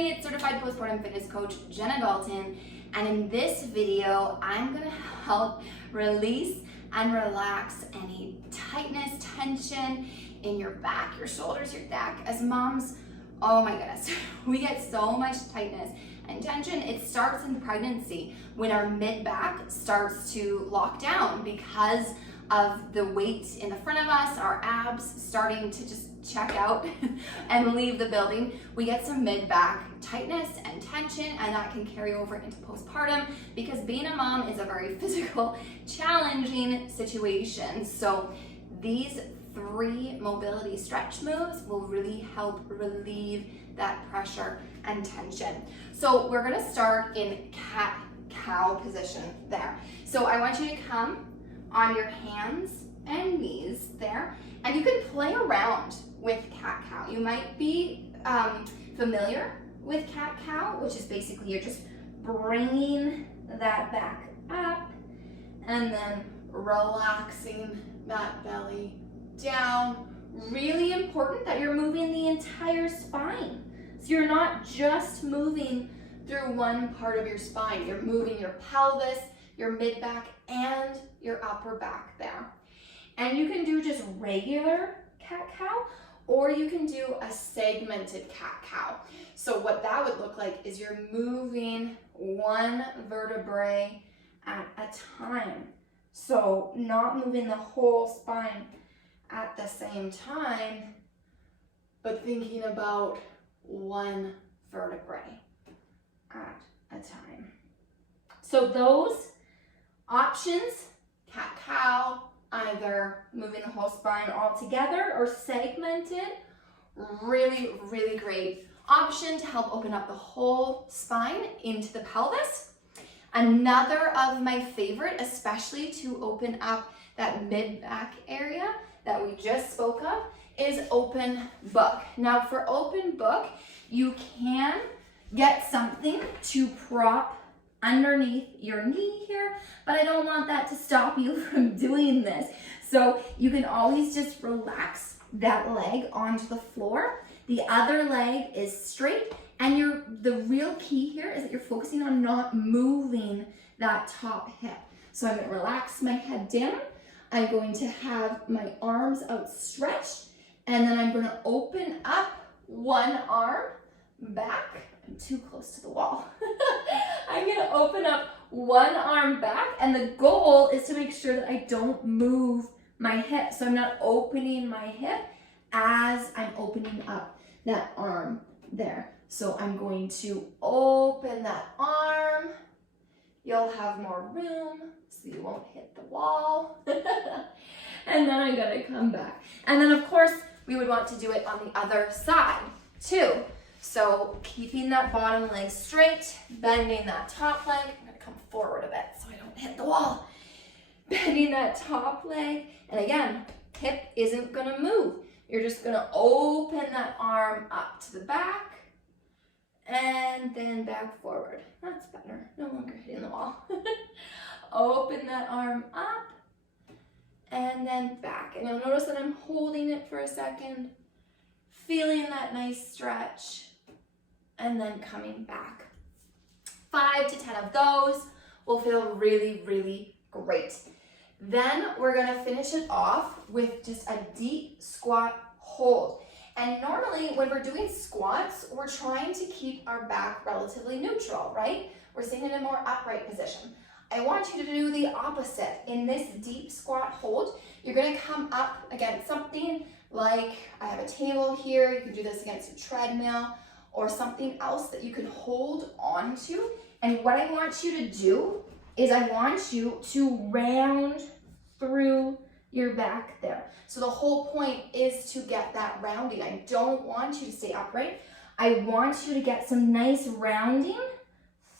Hey, it's Certified Postpartum Fitness Coach Jenna Dalton, and in this video, I'm gonna help release and relax any tightness, tension in your back, your shoulders, your neck. As moms, oh my goodness, we get so much tightness and tension. It starts in pregnancy when our mid-back starts to lock down because of the weight in the front of us, our abs starting to just check out and leave the building. We get some mid-back tightness and tension, and that can carry over into postpartum because being a mom is a very physical, challenging situation. So these 3 mobility stretch moves will really help relieve that pressure and tension. So we're gonna start in cat-cow position there. So I want you to come on your hands and knees there, and you can play around with cat-cow. You might be familiar with cat-cow, which is basically you're just bringing that back up and then relaxing that belly down. Really important that you're moving the entire spine. So you're not just moving through one part of your spine. You're moving your pelvis, your mid-back, and your upper back there. And you can do just regular cat-cow, or you can do a segmented cat-cow. So what that would look like is you're moving one vertebrae at a time. So not moving the whole spine at the same time, but thinking about one vertebrae at a time. So those options, cat-cow, either moving the whole spine all together or segmented, really, really great option to help open up the whole spine into the pelvis. Another of my favorite, especially to open up that mid-back area that we just spoke of, is open book. Now for open book, you can get something to prop underneath your knee here, but I don't want that to stop you from doing this. So you can always just relax that leg onto the floor. The other leg is straight, and the real key here is that you're focusing on not moving that top hip. So I'm gonna relax my head down. I'm going to have my arms outstretched, and then I'm gonna open up one arm back. I'm too close to the wall. I'm gonna open up one arm back, and the goal is to make sure that I don't move my hip. So I'm not opening my hip as I'm opening up that arm there. So I'm going to open that arm. You'll have more room so you won't hit the wall. And then I'm gonna come back. And then of course, we would want to do it on the other side too. So keeping that bottom leg straight, bending that top leg. I'm gonna come forward a bit so I don't hit the wall. Bending that top leg. And again, hip isn't gonna move. You're just gonna open that arm up to the back and then back forward. That's better, no longer hitting the wall. Open that arm up and then back. And you'll notice that I'm holding it for a second, feeling that nice stretch, and then coming back. 5 to 10 of those will feel really, really great. Then we're gonna finish it off with just a deep squat hold. And normally when we're doing squats, we're trying to keep our back relatively neutral, right? We're sitting in a more upright position. I want you to do the opposite. In this deep squat hold, you're gonna come up against something like, I have a table here, you can do this against a treadmill or something else that you can hold onto. And what I want you to do is I want you to round through your back there. So the whole point is to get that rounding. I don't want you to stay upright. I want you to get some nice rounding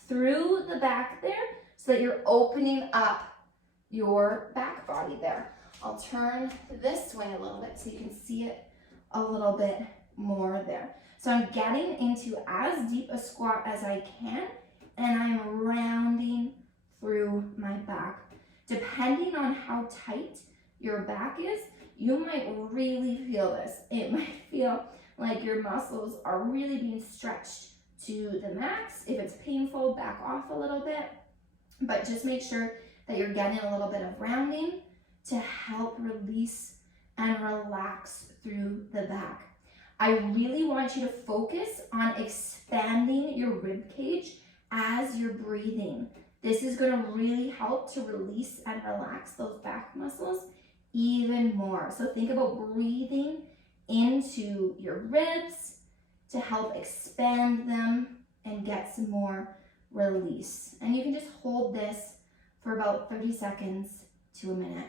through the back there so that you're opening up your back body there. I'll turn this way a little bit so you can see it a little bit more there. So I'm getting into as deep a squat as I can, and I'm rounding through my back. Depending on how tight your back is, you might really feel this. It might feel like your muscles are really being stretched to the max. If it's painful, back off a little bit, but just make sure that you're getting a little bit of rounding to help release and relax through the back. I really want you to focus on expanding your rib cage as you're breathing. This is going to really help to release and relax those back muscles even more. So think about breathing into your ribs to help expand them and get some more release. And you can just hold this for about 30 seconds to a minute.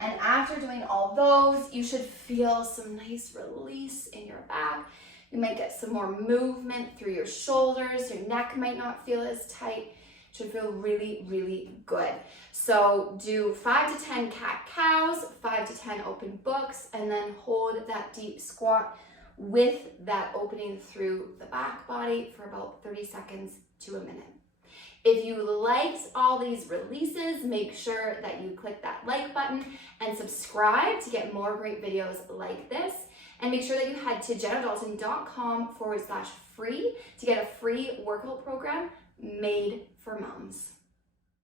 And after doing all those, you should feel some nice release in your back. You might get some more movement through your shoulders. Your neck might not feel as tight. It should feel really, really good. So do 5 to 10 cat-cows, 5 to 10 open books, and then hold that deep squat with that opening through the back body for about 30 seconds to a minute. If you liked all these releases, make sure that you click that like button and subscribe to get more great videos like this. And make sure that you head to jennadalton.com/free to get a free workout program made for moms.